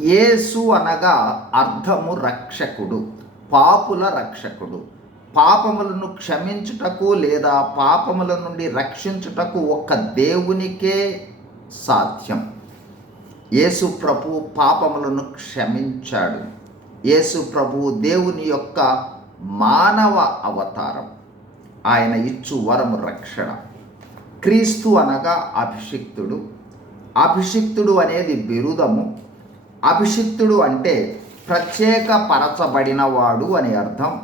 యేసు అనగా అర్థము రక్షకుడు, పాపుల రక్షకుడు. పాపములను క్షమించుటకు లేదా పాపముల నుండి రక్షించుటకు ఒక్క దేవునికే సాధ్యం. యేసు ప్రభువు పాపములను క్షమించాడు. యేసు ప్రభువు దేవుని యొక్క మానవ అవతారం. ఆయన ఇచ్చు వరము రక్షణ. క్రీస్తు అనగా అభిషిక్తుడు. అభిషిక్తుడు అనేది బిరుదము. అభిషిక్తుడు అంటే ప్రత్యేకపరచబడినవాడు అని అర్థం.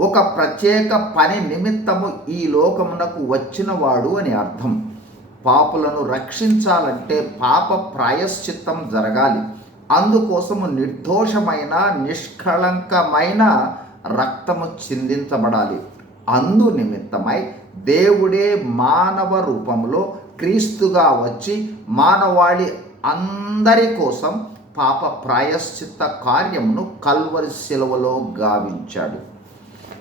ఒక ప్రత్యేక పని నిమిత్తము ఈ లోకమునకు వచ్చినవాడు అని అర్థం. పాపులను రక్షించాలంటే పాప ప్రాయశ్చిత్తం జరగాలి. అందుకోసము నిర్దోషమైన నిష్కళంకమైన రక్తము చిందించబడాలి. అందు నిమిత్తమై దేవుడే మానవ రూపంలో క్రీస్తుగా వచ్చి మానవాళి అందరి కోసం పాప ప్రాయశ్చిత్త కార్యమును కల్వరి శిలువలో గావించాడు.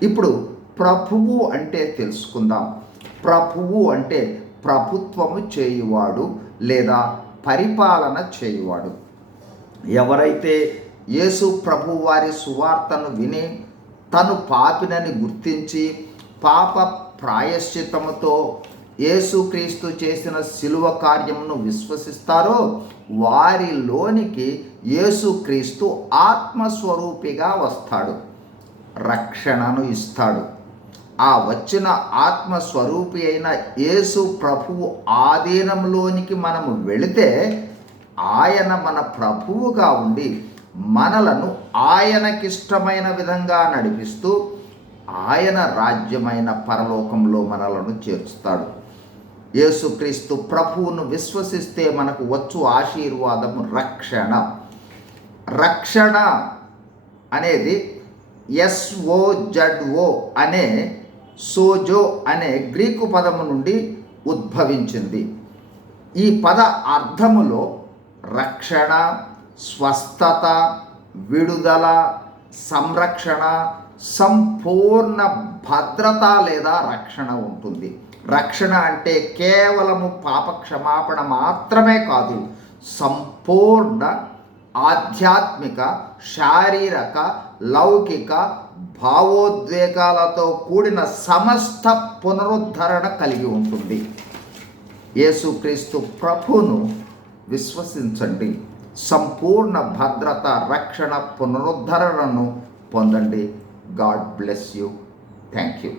ఇప్పుడు ప్రభువు అంటే తెలుసుకుందాం. ప్రభువు అంటే ప్రభుత్వము చేయువాడు లేదా పరిపాలన చేయువాడు. ఎవరైతే యేసు ప్రభు వారి సువార్తను విని తను పాపినని గుర్తించి పాప ప్రాయశ్చిత్తముతో యేసుక్రీస్తు చేసిన శిలువ కార్యమును విశ్వసిస్తారో వారిలోనికి యేసుక్రీస్తు ఆత్మస్వరూపిగా వస్తాడు, రక్షణను ఇస్తాడు. ఆ వచ్చిన ఆత్మస్వరూపి అయిన యేసు ప్రభువు ఆధీనంలోనికి మనము వెళితే ఆయన మన ప్రభువుగా ఉండి మనలను ఆయనకిష్టమైన విధంగా నడిపిస్తూ ఆయన రాజ్యమైన పరలోకంలో మనలను చేర్చుతాడు. యేసుక్రీస్తు ప్రభువును విశ్వసిస్తే మనకు వచ్చు ఆశీర్వాదము రక్షణ. రక్షణ అనేది SOZO అనే సోజో అనే గ్రీకు పదము నుండి ఉద్భవించింది. ఈ పద అర్థములో రక్షణ, స్వస్థత, విడుదల, సంరక్షణ, సంపూర్ణ భద్రత లేదా రక్షణ ఉంటుంది. రక్షణ అంటే కేవలము పాప క్షమాపణ మాత్రమే కాదు, సంపూర్ణ ఆధ్యాత్మిక, శారీరక, లౌకిక, భావోద్వేగాలతో కూడిన సమస్త పునరుద్ధరణ కలిగి ఉంటుంది. యేసుక్రీస్తు ప్రభువును విశ్వసించండి. సంపూర్ణ భద్రత, రక్షణ, పునరుద్ధరణను పొందండి. God bless you. Thank you.